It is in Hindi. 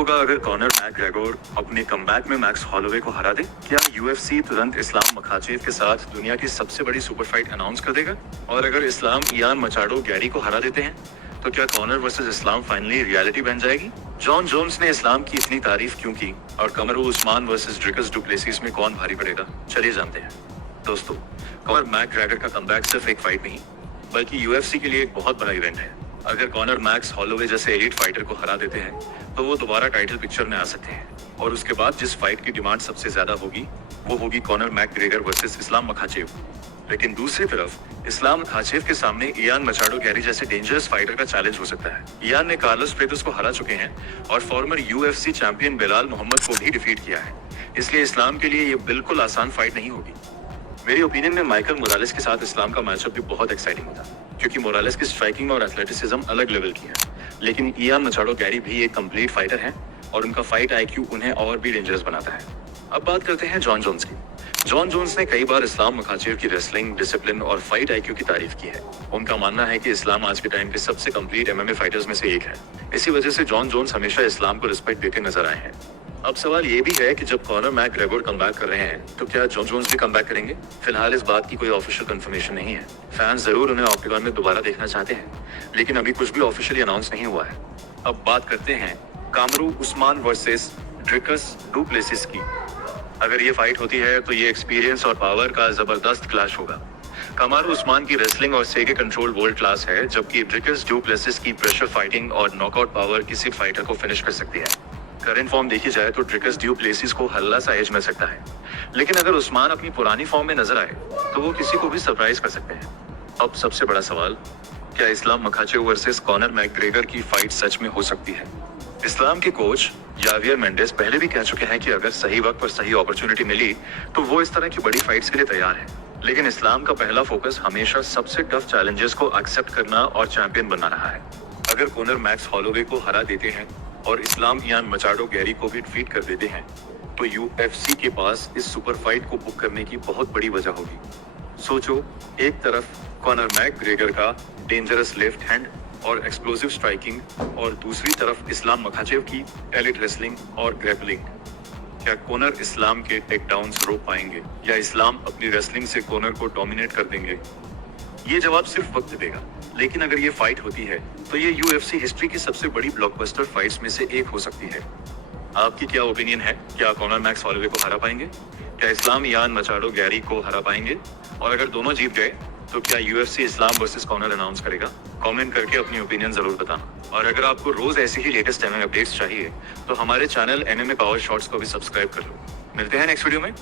होगा अगर कॉनर मैकग्रेगोर अपने कमबैक में मैक्स हॉलोवे को हरा दे? क्या यूएफसी तुरंत इस्लाम मखाचेव के साथ दुनिया की सबसे बड़ी सुपर फाइट अनाउंस कर देगा? और अगर इस्लाम इयान मचाडो गैरी को हरा देते हैं तो क्या कॉनर वर्सेस इस्लाम फाइनली रियलिटी बन जाएगी? जॉन जोन्स ने इस्लाम की इतनी तारीफ क्यों की और Kamru Usman versus Dricus du Plessis में कौन भारी पड़ेगा? चलिए जानते हैं। दोस्तों, कॉनर मैकग्रेगर का कमबैक सिर्फ एक फाइट नहीं बल्कि यूएफसी के लिए एक बहुत बड़ा इवेंट है। अगर कॉनर मैक्स हॉलोवे जैसे एलिट फाइटर को हरा देते हैं तो वो दोबारा टाइटल पिक्चर में आ सकते हैं और उसके बाद जिस फाइट की डिमांड सबसे ज्यादा होगी वो होगी Conor McGregor versus Islam Makhachev. लेकिन दूसरी तरफ इस्लाम मखाचेव के सामने इयान मचाडो गैरी जैसे डेंजरस फाइटर का चैलेंज हो सकता है। इयान ने कार्लोस प्रेटोस को हरा चुके हैं और former UFC champion Belal Muhammad को भी डिफीट किया है, इसलिए इस्लाम के लिए ये बिल्कुल आसान फाइट नहीं होगी। मेरी ओपिनियन में माइकल मोरालेस के साथ इस्लाम का मैचअप भी बहुत एक्साइटिंग होता क्योंकि मोरालेस की स्ट्राइकिंग और एथलेटिसिज्म अलग लेवल की है, लेकिन इयान मचाडो गैरी भी एक कंप्लीट फाइटर है और उनका फाइट आईक्यू उन्हें और भी डेंजरस बनाता है। अब बात करते हैं जॉन जोन्स की। जॉन जोन्स ने कई बार इस्लाम मखाचेव की रेसलिंग, डिसिप्लिन और फाइट आईक्यू की तारीफ की है। उनका मानना है कि इस्लाम आज के टाइम के सबसे कंप्लीट एमएमए फाइटर्स में से एक है। इसी वजह से जॉन जोन्स हमेशा इस्लाम को रिस्पेक्ट देते नजर आए हैं। अब सवाल ये भी है कि जब कॉनर मैकग्रेगोर कमबैक कर रहे हैं तो क्या जॉन जोन्स भी कमबैक करेंगे? फिलहाल इस बात की कोई ऑफिशियल कंफर्मेशन नहीं है। फैंस जरूर उन्हें ऑक्टेगन में दोबारा देखना चाहते हैं, लेकिन अभी कुछ भी ऑफिशियली अनाउंस नहीं हुआ है। अब बात करते हैं Kamru Usman versus Dricus du Plessis की। अगर ये फाइट होती है तो ये एक्सपीरियंस और पावर का जबरदस्त क्लैश होगा। कमारू उस्मान की रेसलिंग और सेगे कंट्रोल वर्ल्ड क्लास है, जबकि ड्रिकस डुप्लेसिस की प्रेशर फाइटिंग और नॉकआउट पावर किसी फाइटर को फिनिश कर सकती है। करंट फॉर्म देखी जाए तो ड्रिकस डुप्लेसिस को हल्ला सा एज मिल सकता है, लेकिन अगर उस्मान अपनी पुरानी फॉर्म में नजर आए तो वो किसी को भी सरप्राइज कर सकते हैं। अब सबसे बड़ा सवाल, क्या Islam Makhachev versus Conor McGregor की फाइट सच में हो सकती है? इस्लाम के कोच जावियर मेंडेस पहले भी कह चुके हैं कि अगर सही वक्त पर सही अपॉर्चुनिटी मिली तो वो इस तरह की बड़ी फाइट्स के लिए तैयार है। लेकिन इस्लाम का पहला फोकस हमेशा सबसे टफ चैलेंजेस को एक्सेप्ट करना और चैंपियन बनना रहा है। अगर कॉनर मैक्स हॉलोवे को हरा देते हैं और इस्लाम इयान मचाडो गैरी को भी डिफीट कर देते हैं तो यूएफसी के पास इस सुपर फाइट को बुक करने की बहुत बड़ी वजह होगी। सोचो, एक तरफ कॉनर मैकग्रेगर का डेंजरस लेफ्ट हैंड और एक्सप्लोसिव स्ट्राइकिंग और दूसरी तरफ इस्लाम मखाचेव की एलिट रेसलिंग और ग्रैपलिंग। क्या कॉनर इस्लाम के टेक डाउन्स रोक पाएंगे या इस्लाम अपनी रेसलिंग से कॉनर को डोमिनेट कर देंगे? ये जवाब सिर्फ वक्त देगा, लेकिन अगर ये फाइट होती है तो ये यूएफसी हिस्ट्री की सबसे बड़ी ब्लॉकबस्टर फाइट्स में से एक हो सकती है। आपकी क्या ओपिनियन है? क्या कॉनर मैक्स हॉलोवे को हरा पाएंगे? क्या इस्लाम इयान मचाडो गैरी को हरा पाएंगे? और अगर दोनों जीत गए तो क्या यूएफसी इस्लाम वर्सेस कॉनर अनाउंस करेगा? कमेंट करके अपनी ओपिनियन जरूर बताना। और अगर आपको रोज ऐसी ही लेटेस्ट एमएमए अपडेट्स चाहिए तो हमारे चैनल एमएमए पावर शॉट्स को भी सब्सक्राइब कर लो। मिलते हैं नेक्स्ट वीडियो में।